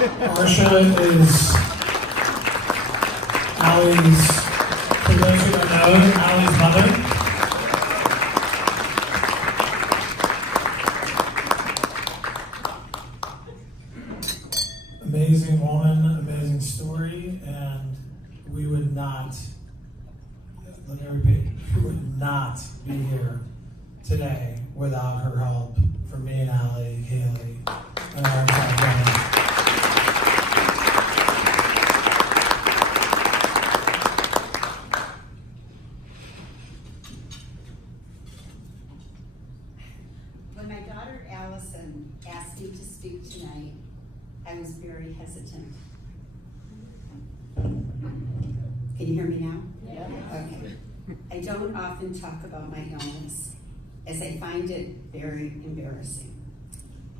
Marsha is Allie's, for those who don't know, Allie's mother. Amazing woman, amazing story, and we would not, let me repeat, we would not be here today without her help from me and Allie, Haley, and our entire family. When my daughter Allison asked me to speak tonight, I was very hesitant. Can you hear me now? Yeah. Okay. I don't often talk about my illness, as I find it very embarrassing.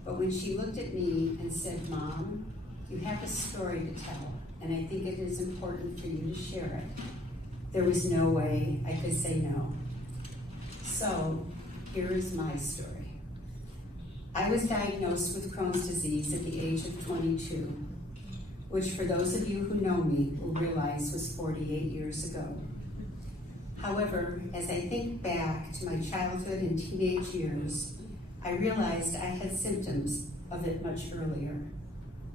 But when she looked at me and said, "Mom, you have a story to tell, and I think it is important for you to share it," there was no way I could say no. So, here is my story. I was diagnosed with Crohn's disease at the age of 22, which for those of you who know me will realize was 48 years ago. However, as I think back to my childhood and teenage years, I realized I had symptoms of it much earlier.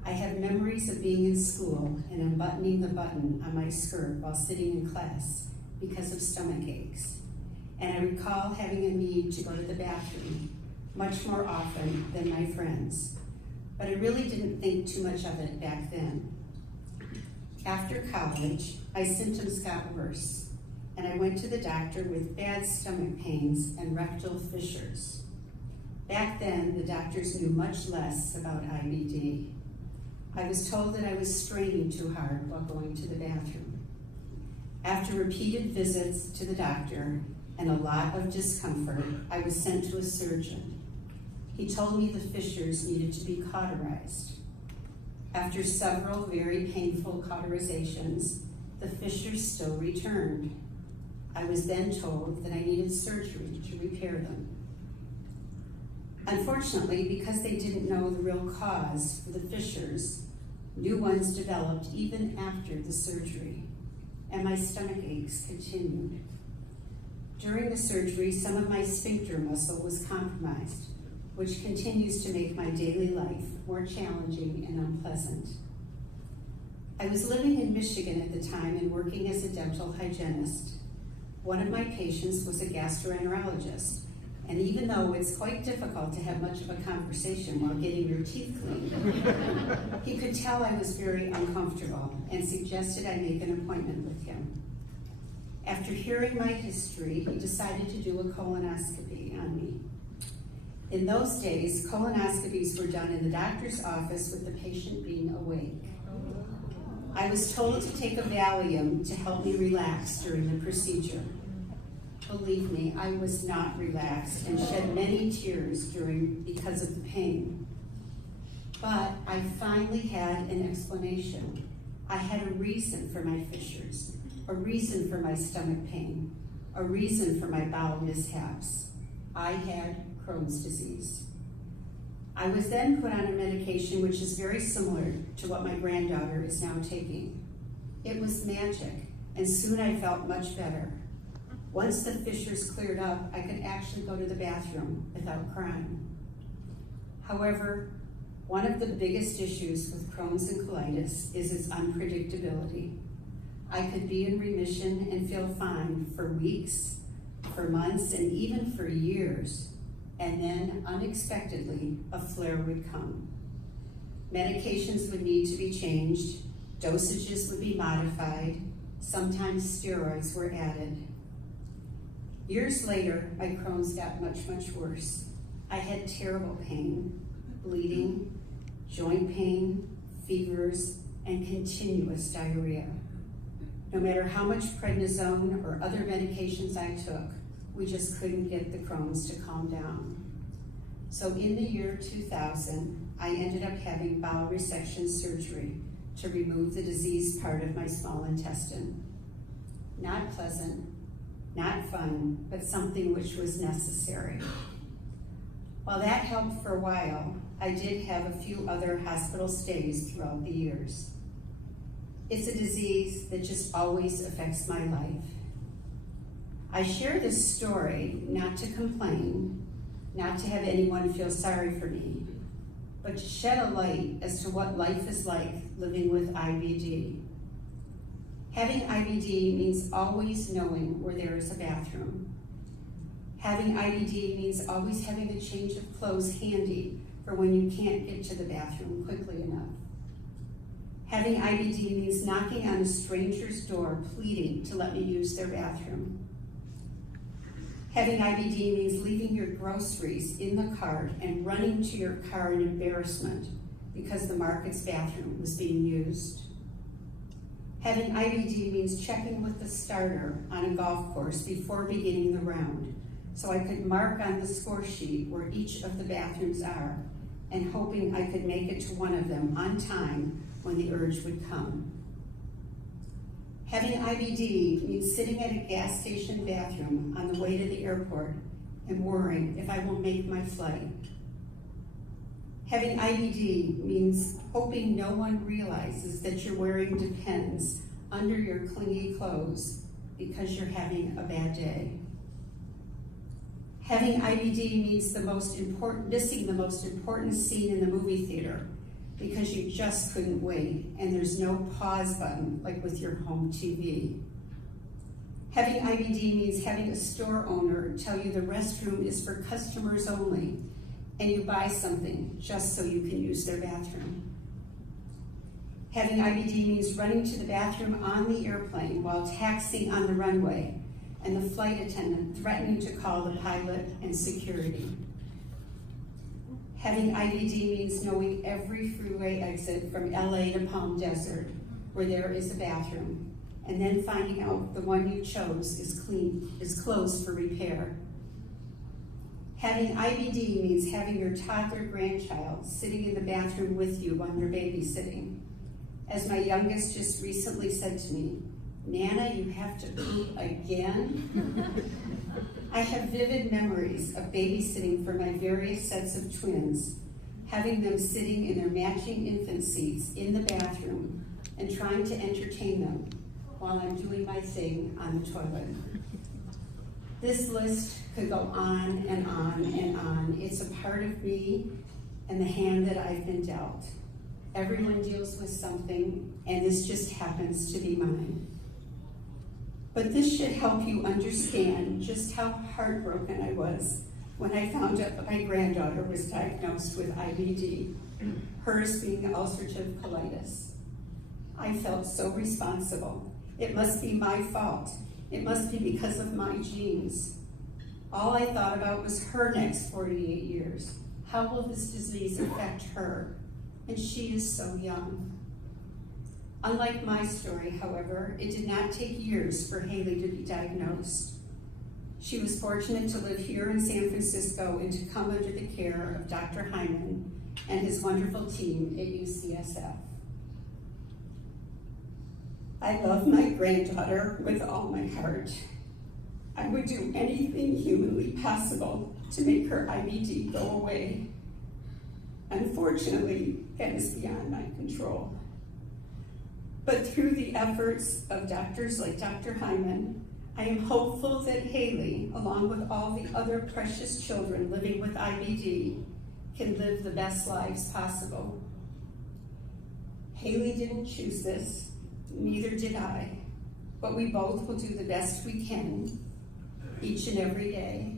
I have memories of being in school and unbuttoning the button on my skirt while sitting in class because of stomach aches. And I recall having a need to go to the bathroom much more often than my friends, but I really didn't think too much of it back then. After college, my symptoms got worse, and I went to the doctor with bad stomach pains and rectal fissures. Back then, the doctors knew much less about IBD. I was told that I was straining too hard while going to the bathroom. After repeated visits to the doctor and a lot of discomfort, I was sent to a surgeon. He told me the fissures needed to be cauterized. After several very painful cauterizations, the fissures still returned. I was then told that I needed surgery to repair them. Unfortunately, because they didn't know the real cause for the fissures, new ones developed even after the surgery, and my stomach aches continued. During the surgery, some of my sphincter muscle was compromised, which continues to make my daily life more challenging and unpleasant. I was living in Michigan at the time and working as a dental hygienist. One of my patients was a gastroenterologist, and even though it's quite difficult to have much of a conversation while getting your teeth cleaned, he could tell I was very uncomfortable and suggested I make an appointment with him. After hearing my history, he decided to do a colonoscopy on me. In those days, colonoscopies were done in the doctor's office with the patient being awake. I was told to take a Valium to help me relax during the procedure. Believe me, I was not relaxed and shed many tears because of the pain. But I finally had an explanation. I had a reason for my fissures, a reason for my stomach pain, a reason for my bowel mishaps. I had Crohn's disease. I was then put on a medication which is very similar to what my granddaughter is now taking. It was magic, and soon I felt much better. Once the fissures cleared up, I could actually go to the bathroom without crying. However, one of the biggest issues with Crohn's and colitis is its unpredictability. I could be in remission and feel fine for weeks, for months, and even for years. And then, unexpectedly, a flare would come. Medications would need to be changed, dosages would be modified, sometimes steroids were added. Years later, my Crohn's got much, much worse. I had terrible pain, bleeding, joint pain, fevers, and continuous diarrhea. No matter how much prednisone or other medications I took, we just couldn't get the Crohn's to calm down. So in the year 2000, I ended up having bowel resection surgery to remove the diseased part of my small intestine. Not pleasant, not fun, but something which was necessary. While that helped for a while, I did have a few other hospital stays throughout the years. It's a disease that just always affects my life. I share this story not to complain, not to have anyone feel sorry for me, but to shed a light as to what life is like living with IBD. Having IBD means always knowing where there is a bathroom. Having IBD means always having a change of clothes handy for when you can't get to the bathroom quickly enough. Having IBD means knocking on a stranger's door pleading to let me use their bathroom. Having IBD means leaving your groceries in the cart and running to your car in embarrassment because the market's bathroom was being used. Having IBD means checking with the starter on a golf course before beginning the round, so I could mark on the score sheet where each of the bathrooms are, and hoping I could make it to one of them on time when the urge would come. Having IBD means sitting at a gas station bathroom on the way to the airport and worrying if I will make my flight. Having IBD means hoping no one realizes that you're wearing Depends under your clingy clothes because you're having a bad day. Having IBD means missing the most important scene in the movie theater because you just couldn't wait and there's no pause button like with your home TV. Having IBD means having a store owner tell you the restroom is for customers only and you buy something just so you can use their bathroom. Having IBD means running to the bathroom on the airplane while taxiing on the runway and the flight attendant threatening to call the pilot and security. Having IBD means knowing every freeway exit from LA to Palm Desert where there is a bathroom, and then finding out the one you chose is closed for repair. Having IBD means having your toddler grandchild sitting in the bathroom with you when you're babysitting. As my youngest just recently said to me, "Nana, you have to poop again?" I have vivid memories of babysitting for my various sets of twins, having them sitting in their matching infant seats in the bathroom and trying to entertain them while I'm doing my thing on the toilet. This list could go on and on and on. It's a part of me and the hand that I've been dealt. Everyone deals with something, and this just happens to be mine. But this should help you understand just how heartbroken I was when I found out that my granddaughter was diagnosed with IBD, hers being ulcerative colitis. I felt so responsible. It must be my fault. It must be because of my genes. All I thought about was her next 48 years. How will this disease affect her? And she is so young. Unlike my story, however, it did not take years for Haley to be diagnosed. She was fortunate to live here in San Francisco and to come under the care of Dr. Hyman and his wonderful team at UCSF. I love my granddaughter with all my heart. I would do anything humanly possible to make her IBD go away. Unfortunately, that is beyond my control. But through the efforts of doctors like Dr. Hyman, I am hopeful that Haley, along with all the other precious children living with IBD, can live the best lives possible. Haley didn't choose this, neither did I, but we both will do the best we can, each and every day.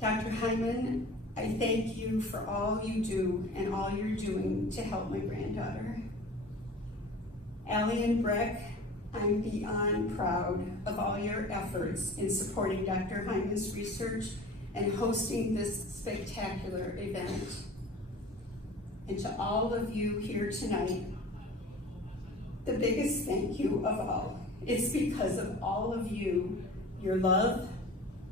Dr. Hyman, I thank you for all you do and all you're doing to help my granddaughter. Allie and Breck, I'm beyond proud of all your efforts in supporting Dr. Hyman's research and hosting this spectacular event. And to all of you here tonight, the biggest thank you of all is because of all of you, your love,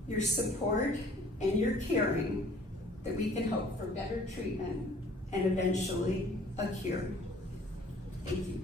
your support, and your caring, that we can hope for better treatment and eventually a cure. Thank you.